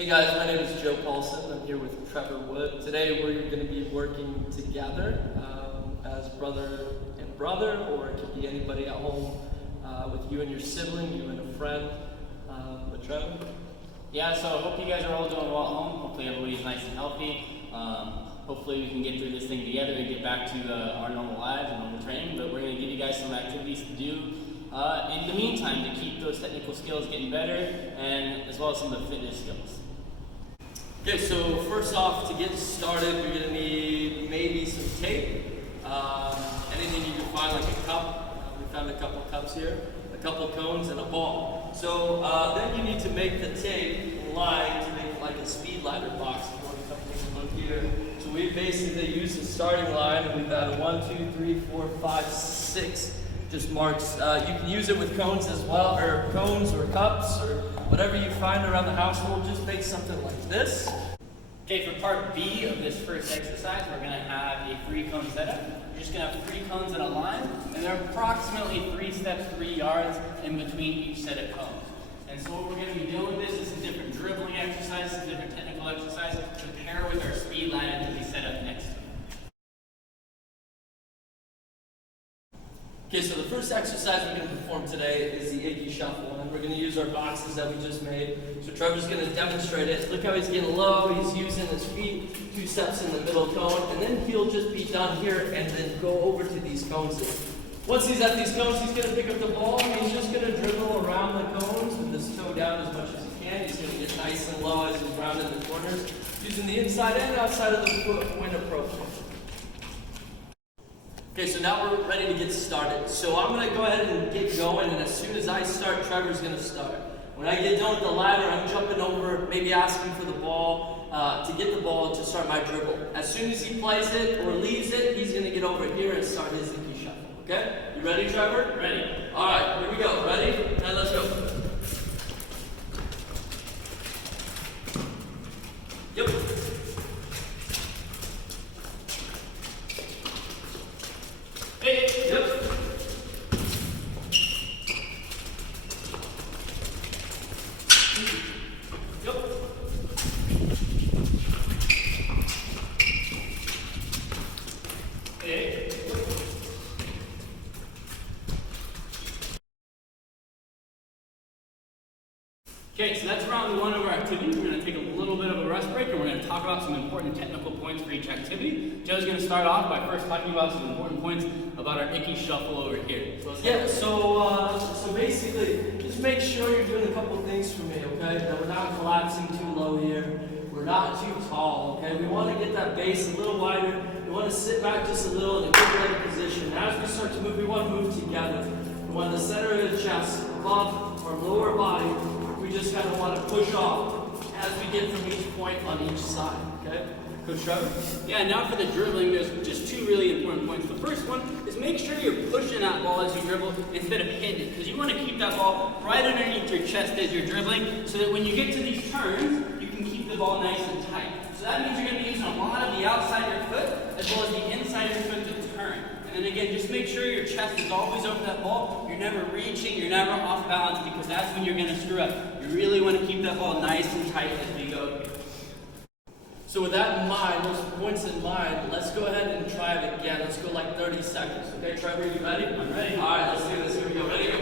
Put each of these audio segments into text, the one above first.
Hey guys, my name is Joe Paulson. I'm here with Trevor Wood. Today we're going to be working together as brother and brother, or it could be anybody at home with you and your sibling, you and a friend. But Trevor? Yeah, so I hope you guys are all doing well at home. Hopefully everybody's nice and healthy. Hopefully we can get through this thing together and get back to our normal lives and normal training, but we're going to give you guys some activities to do in the meantime to keep those technical skills getting better, and as well as some of the fitness skills. Okay, so first off, to get started, you're going to need maybe some tape, anything you can find, like a cup. We found a couple cups here, a couple cones, and a ball. So then you need to make the tape line to make like a speed ladder box. If you want to come take a look here. So we basically use the starting line, and we've got 1, 2, 3, 4, 5, 6 just marks. You can use it with cones as well, or cones or cups or whatever you find around the household. Just make something like this. Okay, for part B of this first exercise, we're going to have a 3-cone setup. You're just going to have 3 cones in a line, and they're approximately 3 steps, 3 yards in between each set of cones. And so what we're going to be doing with this is some different dribbling exercises, different technical exercises to pair with our speed line that we set up next to it. Okay, so the first exercise we're going to perform today is the Icky shuffle, and we're going to use our boxes that we just made. So Trevor's going to demonstrate it. Look how he's getting low, he's using his feet, 2 steps in the middle cone, and then he'll just be down here and then go over to these cones. Once he's at these cones, he's going to pick up the ball, and he's just going to dribble around the cones with his toe down as much as he can. He's going to get nice and low as he's rounding the corners, using the inside and outside of the foot when appropriate. Okay, so now we're ready to get started. So I'm going to go ahead and get going, and as soon as I start, Trevor's going to start. When I get done with the ladder, I'm jumping over, maybe asking for the ball, to get the ball to start my dribble. As soon as he plays it or leaves it, he's going to get over here and start his Icky shuffle. Okay? You ready, Trevor? Ready. All right, here we go. Ready? And let's go. Yep. Hey, yep. Yep. Hey. Okay, so that's round 1 of our activity. We're going to take a little bit of a rest break, and we're going to talk about some important technical points for each activity. Joe's going to start off by first talking about some important points about our Icky shuffle over here. So basically, just make sure you're doing a couple things for me, okay? That we're not collapsing too low here. We're not too tall, okay? We want to get that base a little wider. We want to sit back just a little in a good leg position. As we start to move, we want to move together. We want the center of the chest above our lower body. We just kind of want to push off as we get from each point on each side, okay? Coach Trevor? Yeah, now for the dribbling, there's just 2 really important points. The first one is make sure you're pushing that ball as you dribble instead of hitting it, because you want to keep that ball right underneath your chest as you're dribbling, so that when you get to these turns, you can keep the ball nice and tight. So that means you're going to be using a lot of the outside of your foot as well as the inside of your foot to turn. And then again, just make sure your chest is always over that ball. You're never reaching, you're never off balance, because that's when you're going to screw up. You really want to keep that ball nice and tight as we go. So with that in mind, those points in mind, let's go ahead and try it again. Let's go like 30 seconds. Okay, Trevor, you ready? I'm ready. All right, let's do this. Here we go. Ready?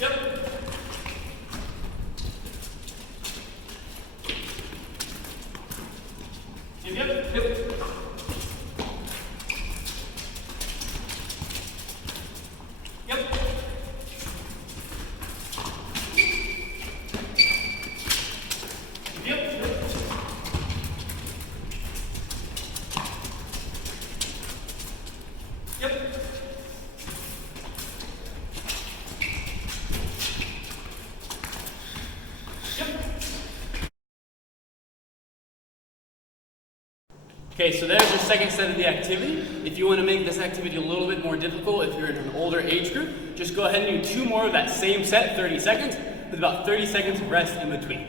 Go. Yep. Yep. Yep. Yep. Okay, so there's your second set of the activity. If you want to make this activity a little bit more difficult, if you're in an older age group, just go ahead and do 2 more of that same set, 30 seconds, with about 30 seconds of rest in between.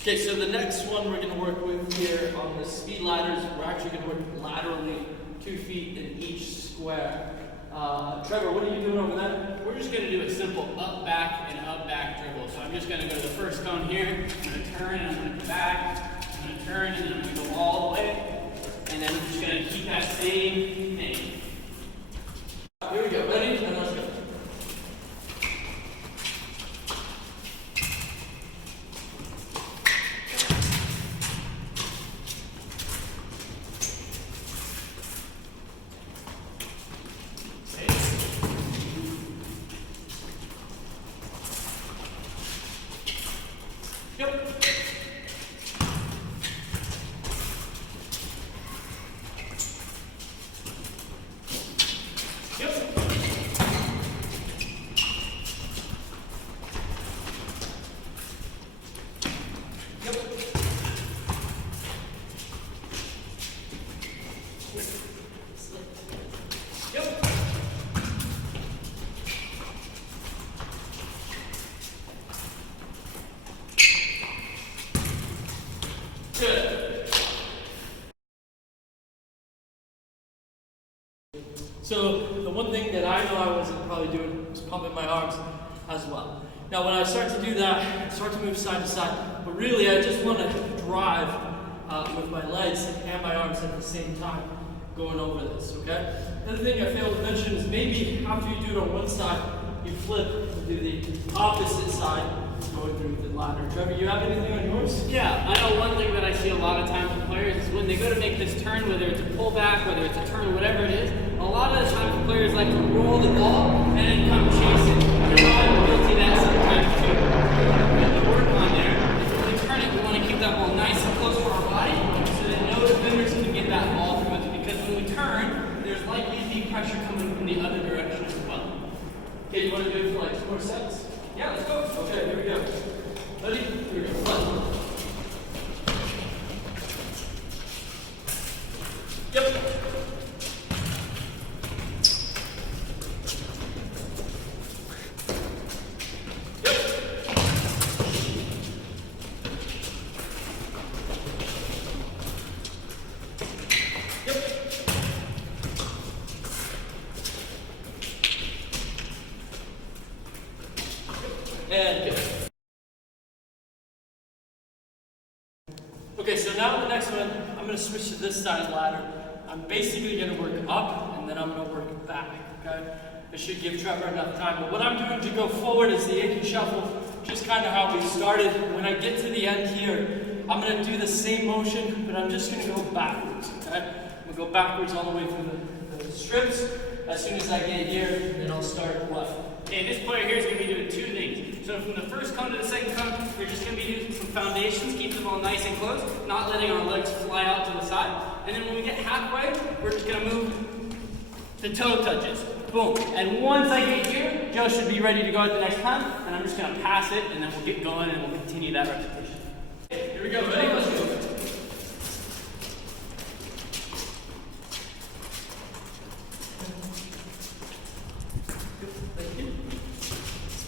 Okay, so the next one we're going to work with here on the speed ladders, we're actually going to work laterally 2 feet in each square. Trevor, what are you doing over there? we're just gonna do a simple up, back, and up, back dribble. So I'm just gonna go to the first cone here, I'm gonna turn, and I'm gonna go back, I'm gonna turn, and then I'm gonna go all the way, and then I'm just gonna keep that same thing. Here we go, ready? And let's go. So the one thing that I know I wasn't probably doing was pumping my arms as well. Now when I start to do that, I start to move side to side, but really I just want to drive with my legs and my arms at the same time going over this, okay? Another thing I failed to mention is maybe after you do it on one side, you flip to do the opposite side going through the ladder. Trevor, you have anything on yours? Yeah, I know one thing that I see a lot of times with players is when they go to make this turn, whether it's a pullback, whether it's a turn, whatever it is, a lot of the times players like to roll the ball and then come chase it. You're probably guilty of that sometimes too. What we really work on there is when we turn it, we want to keep that ball nice and close to our body so that no defenders can get that ball through it, because when we turn, there's likely to be pressure coming from the other direction as well. Okay, you want to do it for like 2 more sets? Yeah, let's go. Okay, here we go. Ready? Here we go. One. Yep. And good. Okay, so now the next one, I'm going to switch to this side of the ladder. I'm basically going to work up, and then I'm going to work back, okay? It should give Trevor enough time. But what I'm doing to go forward is the Icky shuffle, just kind of how we started. When I get to the end here, I'm going to do the same motion, but I'm just going to go backwards, okay? I'm going to go backwards all the way through the strips. As soon as I get here, then I'll start left. Okay, this player here is going to be doing 2 things. So from the first cone to the second cone, we're just going to be doing some foundations, keep them all nice and close, not letting our legs fly out to the side. And then when we get halfway, we're just going to move to toe touches. Boom. And once I get here, Joe should be ready to go at the next time. And I'm just going to pass it, and then we'll get going, and we'll continue that repetition. Okay, here we go. Ready? Let's go.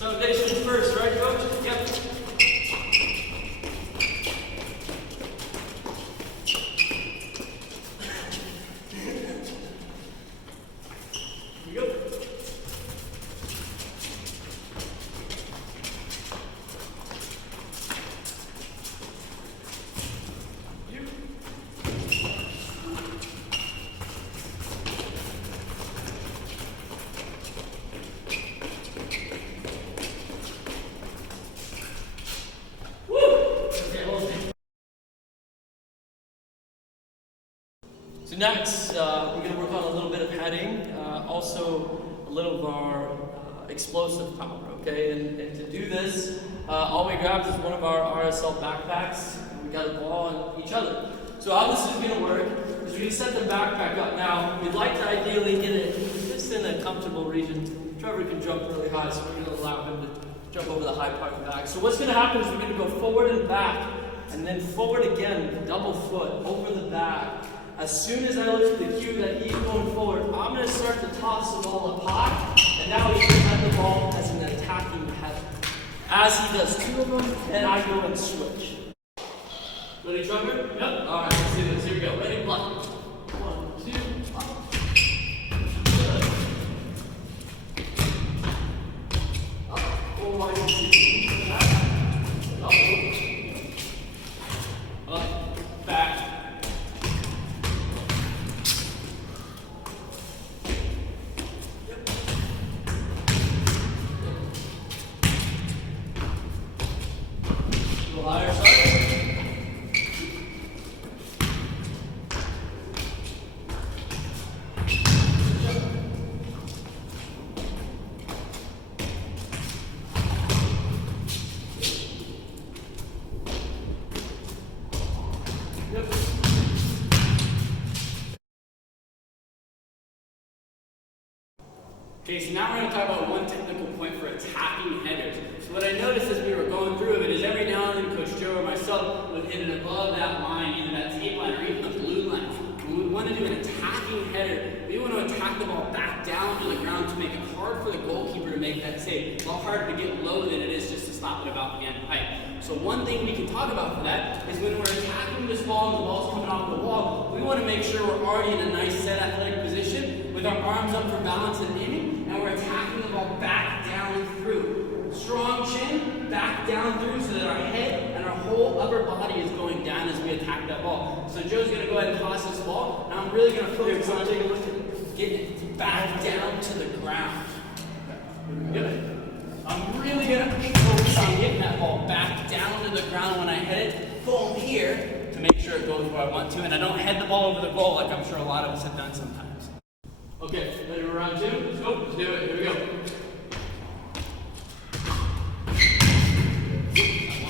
Foundation first, right, coach? Yep. Here we go. So next, we're going to work on a little bit of heading, also a little of our explosive power, okay? And to do this, all we grabbed is one of our RSL backpacks, and we got a ball on each other. So how this is going to work is we can set the backpack up. Now, we'd like to ideally get it just in a comfortable region. Trevor can jump really high, so we're going to allow him to jump over the high part of the back. So what's going to happen is we're going to go forward and back, and then forward again, double foot, over the back. As soon as I look at the cue that he's going forward, I'm going to start to toss the ball up high, and now he can head the ball as an attacking header. As he does 2 of them, then I go and switch. Ready, Trevor? Yep. All right, let's do this. Here we go. Ready, block. 1, 2, up. Good. Okay, so now we're going to talk about one technical point for attacking headers. So what I noticed as we were going through it is every now and then Coach Joe or myself would hit it above that line, either that tape line or even the blue line. When we want to do an attacking header, we want to attack the ball back down to the ground to make it hard for the goalkeeper to make that save. A lot harder to get low than it is just to stop it about the end height. So one thing we can talk about for that is when we're attacking this ball and the ball's coming off the wall, we want to make sure we're already in a nice set athletic position with our arms up for balance and aiming, and we're attacking the ball back down through. Strong chin, back down through so that our head and our whole upper body is going down as we attack that ball. So Joe's going to go ahead and toss this ball, and I'm really going to focus on getting it back down to the ground. Good. I'm really going to focus on getting that ball back down to the ground when I head it full here to make sure it goes where I want to, and I don't head the ball over the goal like I'm sure a lot of us have done sometimes. Okay, ready for round two? Let's go. Let's do it. Here we go.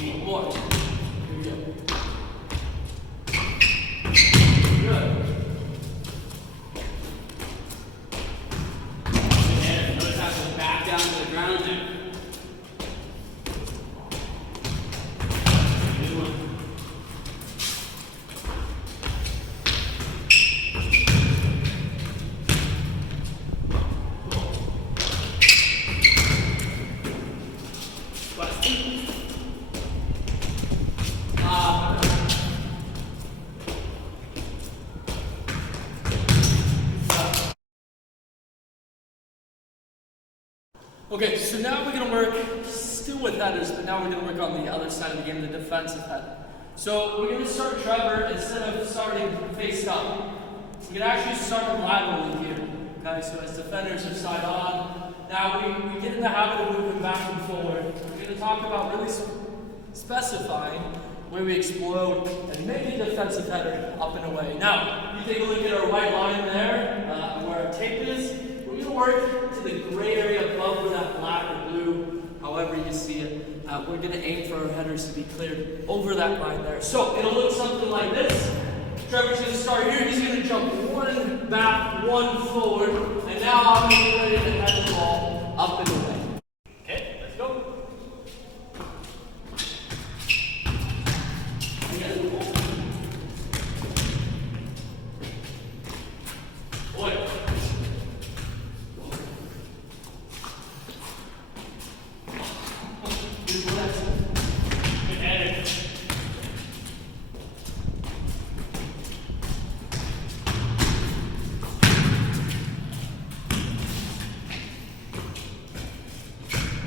One more. Here we go. Good. And notice how it goes back down to the ground there. Good one. Okay, so now we're going to work, still with headers, but now we're going to work on the other side of the game, the defensive header. So we're going to start Trevor, instead of starting face up, we're going to actually start laterally here. Okay, so as defenders are side on, now we get in the habit of moving back and forward. We're going to talk about really specifying where we explode and make a defensive header up and away. Now, you take a look at our white line there, where our tape is. We're going to work to the gray area above where that black or blue, however you see it. We're going to aim for our headers to be cleared over that line there. So it'll look something like this. Trevor's going to start here. He's going to jump one back, one forward, and now I'm going to get ready to head the ball up and away. Okay, let's go. Boy.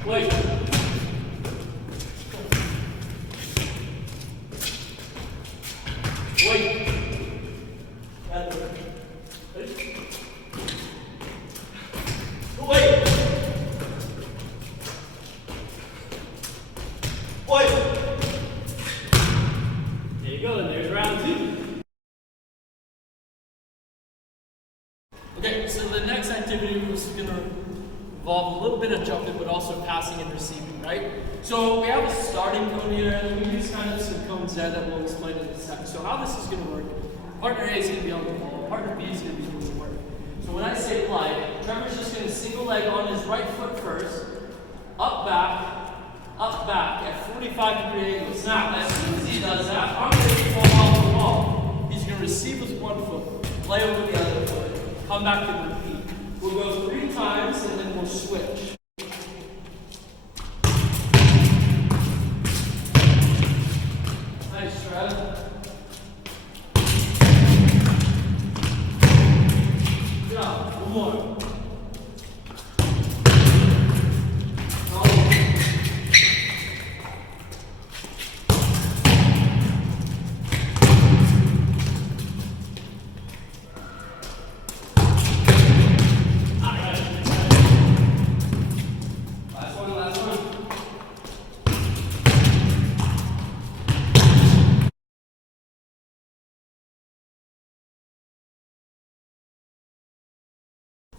Wait. Wait. Wait. Wait. There you go, and there's round two. Okay, so the next activity was going to involve a little bit of jumping, but also passing and receiving, right? So we have a starting cone here, and we use kind of some cones there that we'll explain in a second. So how this is going to work, partner A is going to be on the ball, partner B is going to be doing the work. So when I say play, Trevor's just going to single leg on his right foot first, up back at 45-degree angles. Now, as soon as he does that, I'm going to fall off the ball. He's going to receive with one foot, play over the other foot, come back and repeat. We'll go 3 times and then we'll switch. Nice, Trev. Good job. One more.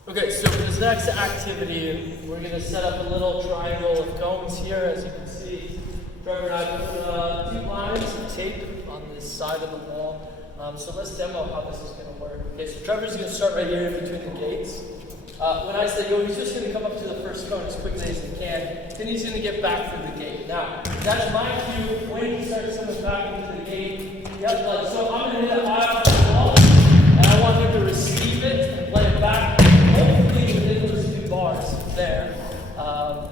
Okay, so for this next activity, we're going to set up a little triangle of cones here. As you can see, Trevor and I put 2 lines of tape on this side of the wall. So let's demo how this is going to work. Okay, so Trevor's going to start right here in between the gates. When I say go, he's just going to come up to the first cone as quickly as he can. Then he's going to get back through the gate. Now, that's my cue when he starts coming back into the gate. Yep, like so. I'm going to hit an eye off the ball, and I want him to receive it and play it back, hopefully within those 2 bars there,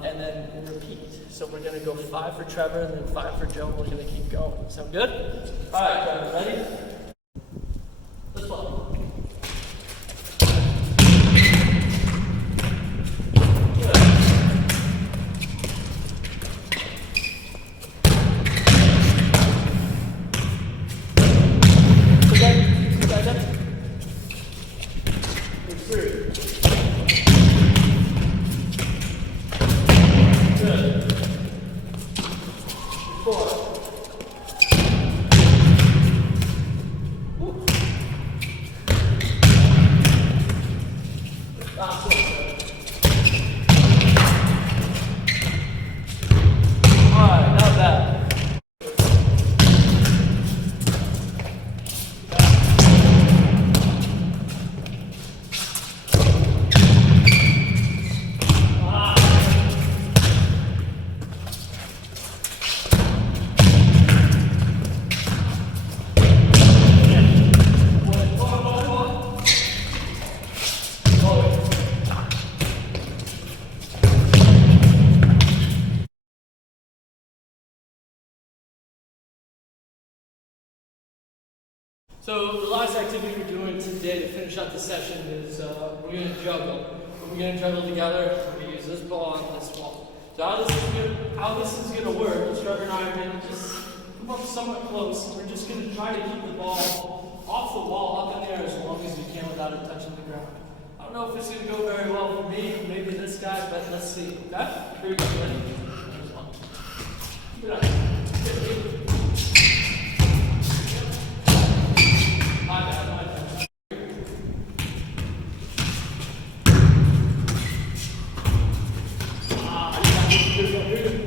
and then repeat. So we're going to go 5 for Trevor and then 5 for Joe. We're going to keep going. Sound good? All right, Trevor, ready? Let's play. So the last activity we're doing today to finish out the session is we're going to juggle. We're going to juggle together. We're going to use this ball and this ball. So how this is going to work is Trevor and I are going to just come up somewhat close. We're just going to try to keep the ball off the wall up in there as long as we can without it touching the ground. I don't know if it's going to go very well for me, or maybe this guy, but let's see. Okay? Here we go. Ready? There's one. Keep it up. My bad. You got it.